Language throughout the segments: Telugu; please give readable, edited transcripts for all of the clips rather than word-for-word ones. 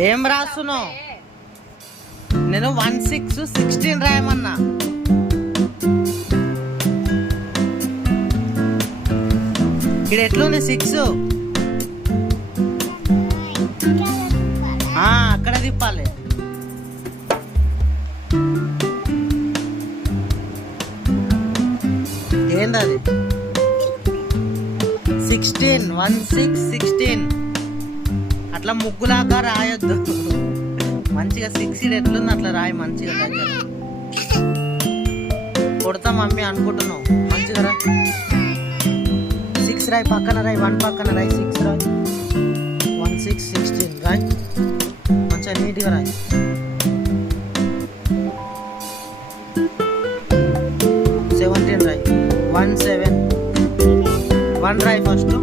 ఏం రాస్తున్నావు? నేను 1 6 16 రాయమన్నా. ఇక్కడ ఎట్లుంది 6? అక్కడ తిప్పాలి. ఏందది? 16 1 6 16 అట్లా ముగ్గులాగా రాయొద్దు. మంచిగా 6 ఎట్లుంది అట్లా రాయి మంచిగా దగ్గర. కొడతా మమ్మీ అనుకుంటున్నావు. మంచిగా రా. 6 రాయి, పక్కన రాయి, 1 పక్కన రాయి, 6 రాయి, 1 6 16 రాయి. మంచిగా నీట్గా రాయి. 17 రాయి, 1 7 1 రాయి ఫస్ట్.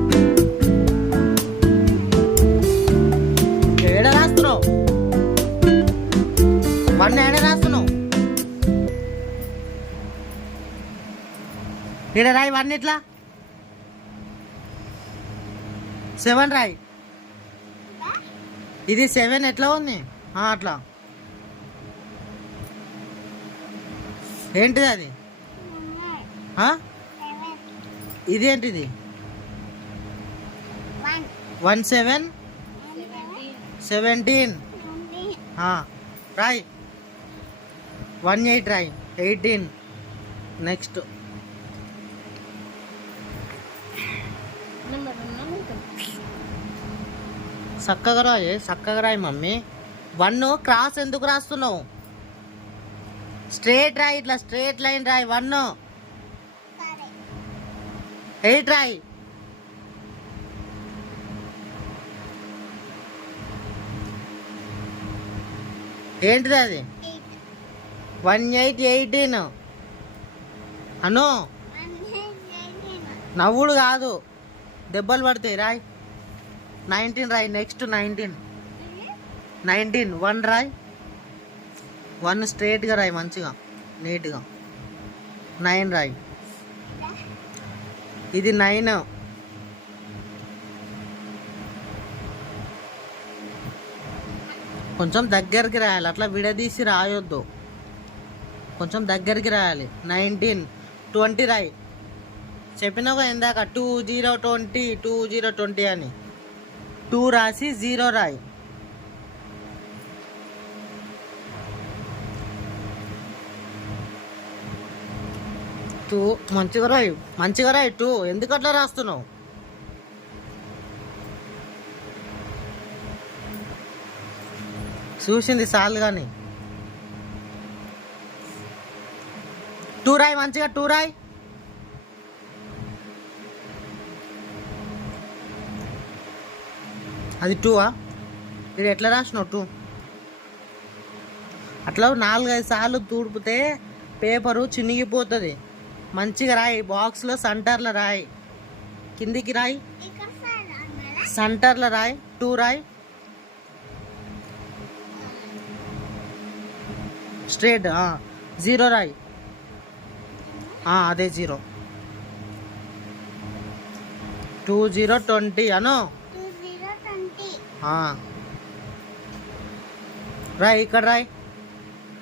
ఏడ రాస్తున్నావు? 1 ఏడ రాస్తున్నావు? ఈడ రాయి 1 ఇట్లా. 7 రాయి. ఇది 7 ఎట్లా ఉంది? అట్లా. ఏంటిది అది? ఇదేంటిది? 1 7 17 రాయ్. 1 8 రాయ్. 18. నెక్స్ట్ చక్కగా రాయి, చక్కగా రాయి మమ్మీ. 1 క్రాస్ ఎందుకు రాస్తున్నావు? స్ట్రేట్ రాయి, ఇట్లా స్ట్రేట్ లైన్ రాయి. 1 8 రాయి. ఏంటిది అది? 1 8 18 అను. నవ్వుడు కాదు, దెబ్బలు పడతాయి. రాయ్. 19 రాయ్. నెక్స్ట్ 19 1 రాయ్. 1 స్ట్రేట్గా రాయ్ మంచిగా నీట్గా. 9 రాయ్. ఇది 9. కొంచెం దగ్గరికి రాయాలి, అట్లా విడదీసి రాయొద్దు. కొంచెం దగ్గరికి రాయాలి. 19 20 రాయ్. చెప్పినావు ఇందాక 2 0 20 2 0 20 అని. 2 రాసి 0 రాయ్. 2 మంచిగా రాయ్, మంచిగా రాయ్. 2 ఎందుకు అట్లా రాస్తున్నావు? చూసింది చాలు కానీ. 2 రాయ్ మంచిగా. 2 రాయ్. అది 2ఆ? ఇది ఎట్లా రాసినావు? 2 అట్లా 4-5 సార్లు తూడిపితే పేపరు చినిగిపోతుంది. మంచిగా రాయి. బాక్స్లో సెంటర్లో రాయి. కిందికి రాయి, సెంటర్లో రాయి. 2 రాయి. స్ట్రేట్. 0 రాయి. అదే 0. 2 0 20 అను. రాయ్. ఇక్కడ రాయ్.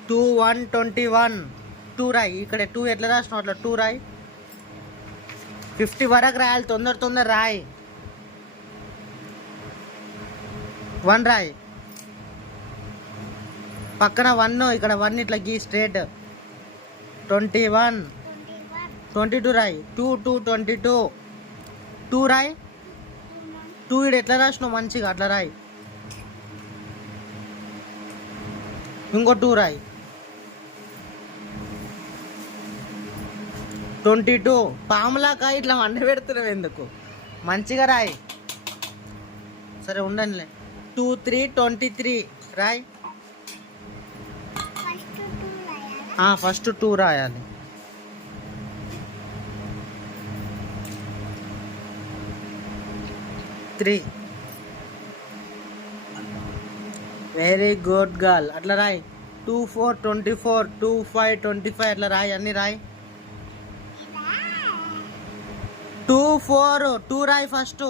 2 1 21 2 రాయ్. ఇక్కడ 2 ఎట్లా రాసినావు అట్లా 2 రాయ్. 50 వరకు రాయాలి. తొందర రాయ్. 1 రాయ్. పక్కన 1, ఇక్కడ 1 ఇట్లా గీ స్ట్రేట్. 21 22 రాయ్. 2 2 22 2 రాయ్. 2 ఇది ఎట్లా రాసినావు మంచిగా అట్లా రాయ్. ఇంకో 2 రాయ్. 22 పాములాక ఇట్లా వండ పెడుతున్నావు ఎందుకు? మంచిగా రాయ్. సరే ఉండండిలే. 2 3 23 రాయ్. ఫస్ట్ 2 రాయాలి. 3 వెరీ గుడ్ గర్ల్. అట్లా రాయ్. 2 4 24 2 5 25 అట్లా రాయ్. అన్ని రాయ్. 2 4 2 రాయ్ ఫస్ట్.